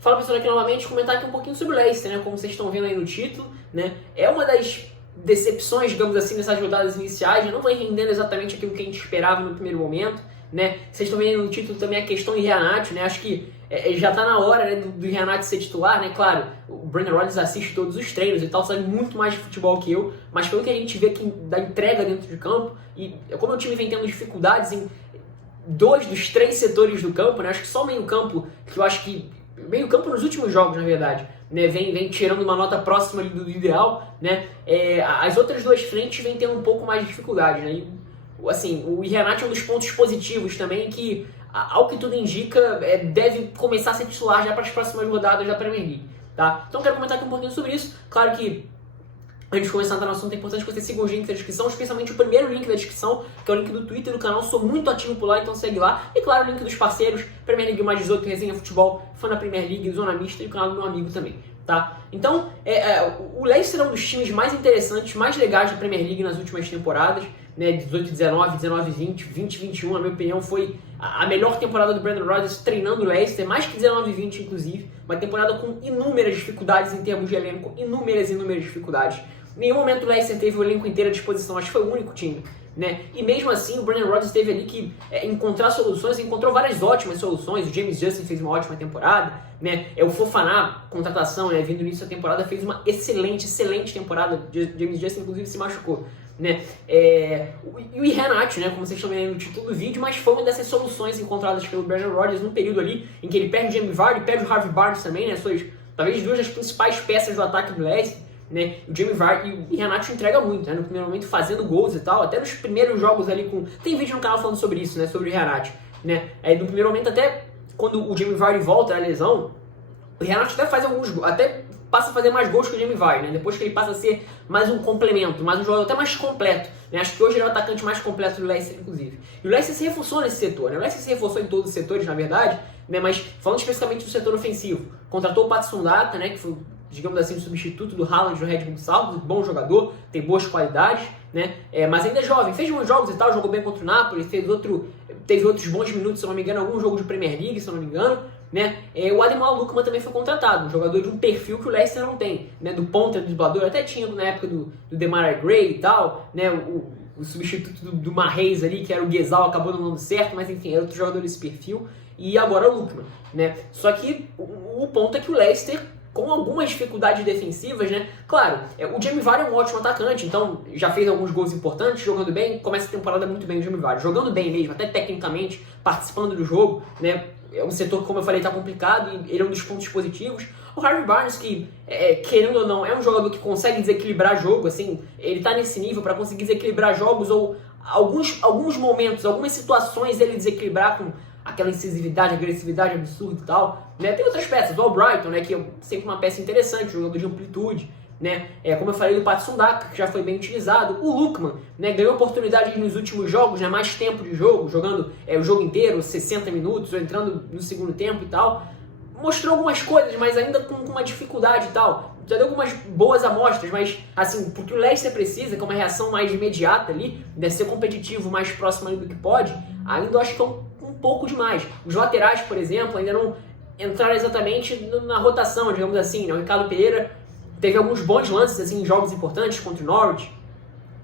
Fala pessoal aqui novamente, comentar aqui um pouquinho sobre o Leicester, né? Como vocês estão vendo aí no título, né? É uma das decepções, digamos assim, nessas rodadas iniciais, já não vai rendendo exatamente aquilo que a gente esperava no primeiro momento, né? Vocês estão vendo no título também a questão de Renato, né? Acho que já está na hora, né, do Renato ser titular, né? Claro, o Brendan Rodgers assiste todos os treinos e tal, sabe muito mais de futebol que eu, mas pelo que a gente vê aqui da entrega dentro de campo, e como o time vem tendo dificuldades em 2 dos 3 setores do campo, né? Acho que só o meio-campo, que eu acho que meio-campo nos últimos jogos, na verdade, né? Vem tirando uma nota próxima ali do ideal, né? As outras 2 frentes vem tendo um pouco mais de dificuldade, né? E, assim, o Renato é um dos pontos positivos também, que, ao que tudo indica, deve começar a ser titular já para as próximas rodadas da Premier League, tá? Então quero comentar aqui um pouquinho sobre isso. Claro que antes de começar a entrar no assunto, é importante que você siga os links da descrição, especialmente o primeiro link da descrição, que é o link do Twitter do canal. Sou muito ativo por lá, então segue lá. E claro, o link dos parceiros, Premier League mais 18, Resenha Futebol, Fã da Premier League, Zona Mista e o canal do meu amigo também, tá? Então, o Leicester é um dos times mais interessantes, mais legais da Premier League nas últimas temporadas, né? 18-19, 19-20, 20-21, na minha opinião, foi a melhor temporada do Brendan Rodgers treinando o Leicester, mais que 19-20, inclusive. Uma temporada com inúmeras dificuldades em termos de elenco, inúmeras dificuldades. Em nenhum momento o Leicester teve o elenco inteiro à disposição, acho que foi o único time, né? E mesmo assim o Brendan Rodgers teve ali que encontrar soluções, encontrou várias ótimas soluções. O James Justin fez uma ótima temporada, né? O Fofana, contratação, né, vindo no início da temporada, fez uma excelente temporada. James Justin inclusive se machucou, né? E o Renato, né, como vocês estão vendo no título do vídeo, mas foi uma dessas soluções encontradas pelo Brendan Rodgers num período ali em que ele perde o Jamie Vardy, perde o Harvey Barnes também, né? Suas, talvez 2 das principais peças do ataque do Leicester, né? O Jamie Vardy e o Renato entrega muito, né? No primeiro momento fazendo gols e tal, até nos primeiros jogos ali com... Tem vídeo no canal falando sobre isso, né? Sobre o Renato, né? No primeiro momento, até quando o Jamie Vardy volta da lesão, o Renato até faz alguns gols, até passa a fazer mais gols que o Jamie Vardy, né? Depois que ele passa a ser mais um complemento, mais um jogador até mais completo, né? Acho que hoje ele é o atacante mais completo do Leicester, inclusive. E o Leicester se reforçou nesse setor, né? O Leicester se reforçou em todos os setores, na verdade, né? Mas falando especificamente do setor ofensivo, contratou o Patson Daka, né? Que foi, digamos assim, o substituto do Haaland do Red Bull Salzburg, bom jogador, tem boas qualidades, né? Mas ainda é jovem, fez bons jogos e tal, jogou bem contra o Napoli, teve outros bons minutos, se eu não me engano, algum jogo de Premier League, se eu não me engano, né? O Ademola Lookman também foi contratado, um jogador de um perfil que o Leicester não tem, né? Do ponta, do driblador, até tinha na época do Demarai Gray e tal, né? O substituto do Mahrez ali, que era o Gezal, acabou não dando certo, mas enfim, era outro jogador desse perfil, e agora o Lookman, né? Só que o ponto é que o Leicester, com algumas dificuldades defensivas, né? Claro, o Jamie Vardy é um ótimo atacante, então já fez alguns gols importantes, jogando bem, começa a temporada muito bem o Jamie Vardy, jogando bem mesmo, até tecnicamente, participando do jogo, né? É um setor que, como eu falei, está complicado e ele é um dos pontos positivos. O Harvey Barnes, que, querendo ou não, é um jogador que consegue desequilibrar jogo, assim, ele está nesse nível para conseguir desequilibrar jogos ou alguns momentos, algumas situações ele desequilibrar com aquela incisividade, agressividade absurda e tal, né? Tem outras peças, o Albrighton, né, que é sempre uma peça interessante, jogador de amplitude, né? Como eu falei do Patson Daka, que já foi bem utilizado. O Lookman, né, ganhou oportunidade nos últimos jogos, né, mais tempo de jogo, jogando o jogo inteiro, 60 minutos, ou entrando no segundo tempo e tal. Mostrou algumas coisas, mas ainda com uma dificuldade e tal. Já deu algumas boas amostras, mas assim, porque o Leicester precisa, que é uma reação mais imediata ali, de ser competitivo mais próximo ali do que pode, ainda eu acho que é um pouco demais. Os laterais, por exemplo, ainda não entraram exatamente na rotação, digamos assim, né? O Ricardo Pereira teve alguns bons lances assim, em jogos importantes contra o Norwich,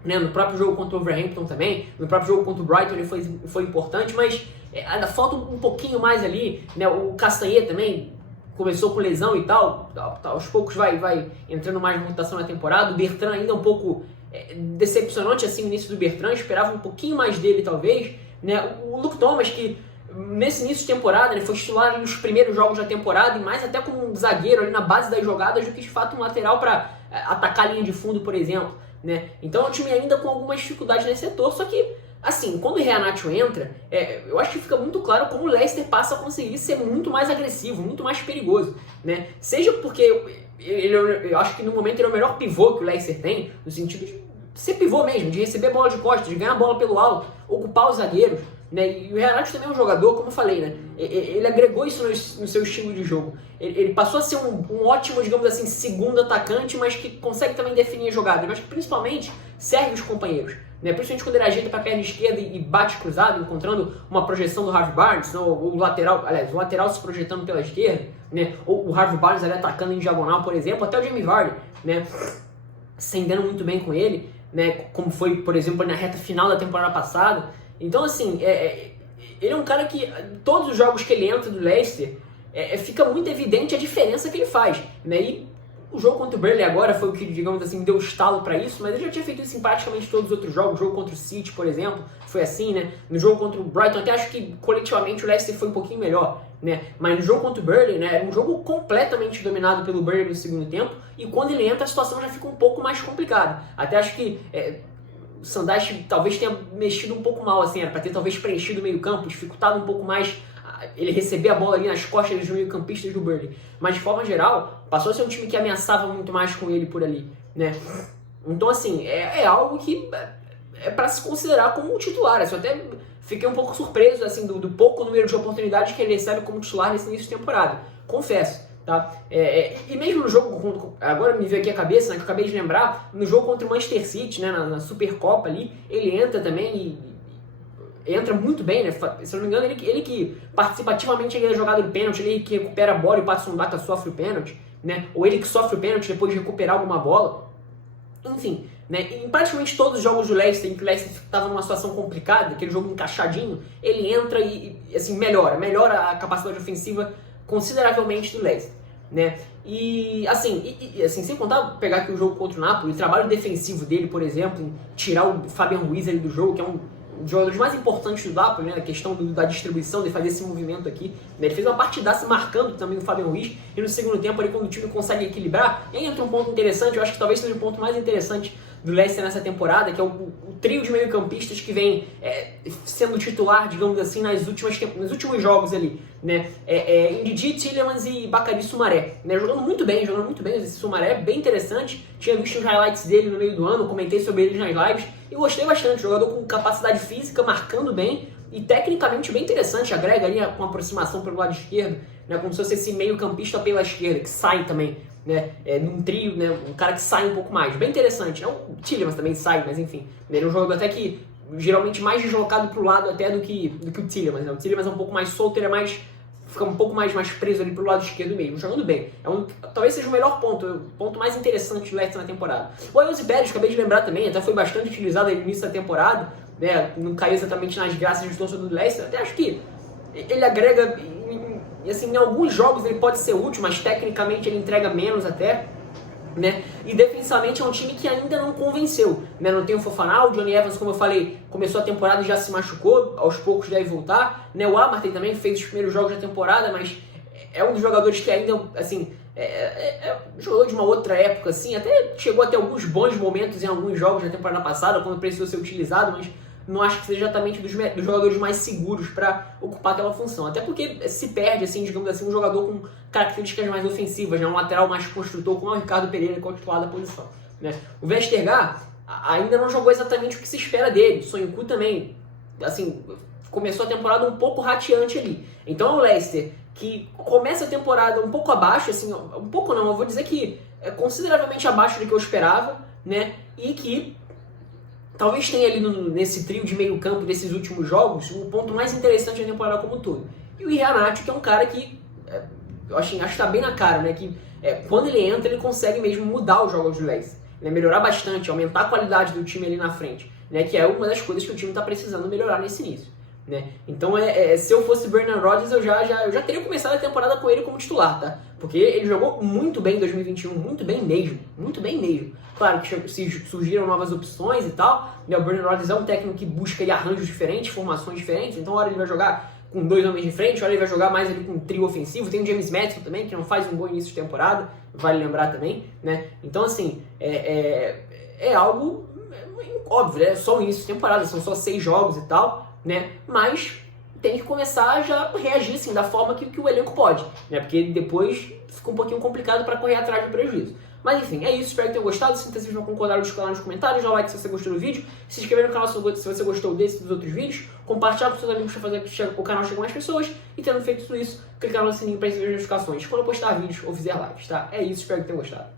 né? No próprio jogo contra o Wolverhampton também, no próprio jogo contra o Brighton ele foi importante, mas ainda falta um pouquinho mais ali, né? O Castanhe também começou com lesão e tal, aos poucos vai entrando mais na rotação na temporada. O Bertrand ainda um pouco decepcionante assim o início do Bertrand, esperava um pouquinho mais dele talvez, né? O Luke Thomas, que nesse início de temporada, ele foi titular nos primeiros jogos da temporada e mais até como um zagueiro ali na base das jogadas do que de fato um lateral para atacar a linha de fundo, por exemplo, né? Então é um time ainda com algumas dificuldades nesse setor, só que assim, quando o Renato entra, eu acho que fica muito claro como o Leicester passa a conseguir ser muito mais agressivo, muito mais perigoso, né? Seja porque eu acho que no momento ele é o melhor pivô que o Leicester tem, no sentido de ser pivô mesmo, de receber bola de costas, de ganhar a bola pelo alto, ocupar os zagueiros, né? E o Renato também é um jogador, como eu falei, né? Ele agregou isso no seu estilo de jogo. Ele passou a ser um ótimo, digamos assim, segundo atacante, mas que consegue também definir a jogada, mas que principalmente serve os companheiros, né? Principalmente quando ele ajeita para a perna esquerda e bate cruzado, encontrando uma projeção do Harvey Barnes, ou o lateral, aliás, o lateral se projetando pela esquerda, né? Ou o Harvey Barnes ali atacando em diagonal, por exemplo, até o Jamie Vardy, né? Estendendo muito bem com ele, né? Como foi, por exemplo, na reta final da temporada passada. Então, assim, ele é um cara que, todos os jogos que ele entra do Leicester, fica muito evidente a diferença que ele faz, né? E o jogo contra o Burnley agora foi o que, digamos assim, deu estalo para isso, mas ele já tinha feito isso em praticamente todos os outros jogos. O jogo contra o City, por exemplo, foi assim, né? No jogo contra o Brighton, até acho que coletivamente o Leicester foi um pouquinho melhor, né? Mas no jogo contra o Burnley, né, era um jogo completamente dominado pelo Burnley no segundo tempo, e quando ele entra a situação já fica um pouco mais complicada. Até acho que o Sandash talvez tenha mexido um pouco mal, assim, era para ter talvez preenchido o meio campo, dificultado um pouco mais ele receber a bola ali nas costas dos meio-campistas do Burnley. Mas de forma geral, passou a ser um time que ameaçava muito mais com ele por ali, né? Então, assim, é algo que é para se considerar como um titular. Eu até fiquei um pouco surpreso, assim, do pouco número de oportunidades que ele recebe como titular nesse início de temporada. Confesso, tá? E mesmo no jogo, agora me veio aqui a cabeça, né, que eu acabei de lembrar, no jogo contra o Manchester City, né, na Supercopa ali, ele entra também e entra muito bem, né? Se eu não me engano, ele que participativamente ele é jogado de pênalti, ele que recupera a bola e o Patson Daka sofre o pênalti, né? Ou ele que sofre o pênalti depois de recuperar alguma bola. Enfim, né? Em praticamente todos os jogos do Leicester, em que o Leicester estava numa situação complicada, aquele jogo encaixadinho, ele entra e assim, melhora a capacidade ofensiva consideravelmente do Leicester, né? E assim, sem contar, pegar aqui o jogo contra o Napoli, o trabalho defensivo dele, por exemplo, tirar o Fabian Ruiz ali do jogo, que é um dos jogadores mais importantes do Napoli, né, a questão da distribuição, de fazer esse movimento aqui, né, ele fez uma partidaça marcando também o Fabian Ruiz, e no segundo tempo, ali, quando o time consegue equilibrar, e aí entra um ponto interessante, eu acho que talvez seja o ponto mais interessante do Leicester nessa temporada, que é o trio de meio-campistas que vem sendo titular, digamos assim, nos últimos jogos ali, né, Ndidi, Tielemans e Bacary Soumaré, né, jogando muito bem, esse Soumaré é bem interessante, tinha visto os highlights dele no meio do ano, comentei sobre ele nas lives, e gostei bastante, jogador com capacidade física, marcando bem, e tecnicamente bem interessante, agrega ali com aproximação pelo lado esquerdo, né, como se fosse esse meio-campista pela esquerda, que sai também, né, num trio, né, um cara que sai um pouco mais, bem interessante. O Tielemans também sai, mas enfim, ele é um jogador até que geralmente mais deslocado pro lado até do que o Tielemans, né? O Tielemans é um pouco mais solto, ele fica um pouco mais preso ali pro lado esquerdo mesmo, jogando bem. Talvez seja o melhor ponto, o ponto mais interessante do Leicester na temporada. O Ayoze Pérez, acabei de lembrar também, até foi bastante utilizado no início da temporada, né, não caiu exatamente nas graças do torcedor do Leicester, até acho que ele agrega, assim, em alguns jogos ele pode ser útil, mas tecnicamente ele entrega menos até, né? E defensivamente é um time que ainda não convenceu, né? Não tem o Fofana, o Johnny Evans, como eu falei, começou a temporada e já se machucou, aos poucos deve voltar, né? O Amartey também fez os primeiros jogos da temporada, mas é um dos jogadores que ainda, assim, jogador de uma outra época, assim, até chegou a ter alguns bons momentos em alguns jogos da temporada passada, quando precisou ser utilizado, mas não acho que seja exatamente dos jogadores mais seguros para ocupar aquela função. Até porque se perde, assim, digamos assim, um jogador com características mais ofensivas, né? Um lateral mais construtor, como é o Ricardo Pereira, que é o titular da posição, né? O Vestergaard ainda não jogou exatamente o que se espera dele. O Sonhoku também, assim, começou a temporada um pouco rateante ali. Então o Leicester, que começa a temporada um pouco abaixo, assim, um pouco não, eu vou dizer que é consideravelmente abaixo do que eu esperava, né? E que talvez tenha ali nesse trio de meio campo desses últimos jogos o ponto mais interessante da temporada como um todo. E o Iheanacho, que é um cara que eu acho que está bem na cara, né? Que quando ele entra, ele consegue mesmo mudar os jogos do Leicester, né? Melhorar bastante, aumentar a qualidade do time ali na frente, né? Que é uma das coisas que o time está precisando melhorar nesse início, né? Então, se eu fosse Brendan Rodgers, eu já teria começado a temporada com ele como titular, tá? Porque ele jogou muito bem em 2021, muito bem mesmo. Claro que surgiram novas opções e tal, né? O Brendan Rodgers é um técnico que busca aí arranjos diferentes, formações diferentes, então hora ele vai jogar com 2 homens de frente, hora ele vai jogar mais ali com um trio ofensivo. Tem o James Madison também, que não faz um bom início de temporada, vale lembrar também, né? Então, assim, é algo óbvio, é só o início de temporada, são só 6 jogos e tal, né? Mas tem que começar a já reagir, assim, da forma que o elenco pode, né? Porque depois fica um pouquinho complicado para correr atrás do prejuízo. Mas enfim, é isso, espero que tenham gostado. Se vocês vão concordar ou discordar nos comentários, dá like se você gostou do vídeo, se inscrever no canal se você gostou desse e dos outros vídeos, compartilhar com seus amigos para fazer o canal chegar a mais pessoas, e tendo feito tudo isso, clicar no sininho para receber as notificações quando eu postar vídeos ou fizer lives, tá? É isso, espero que tenham gostado.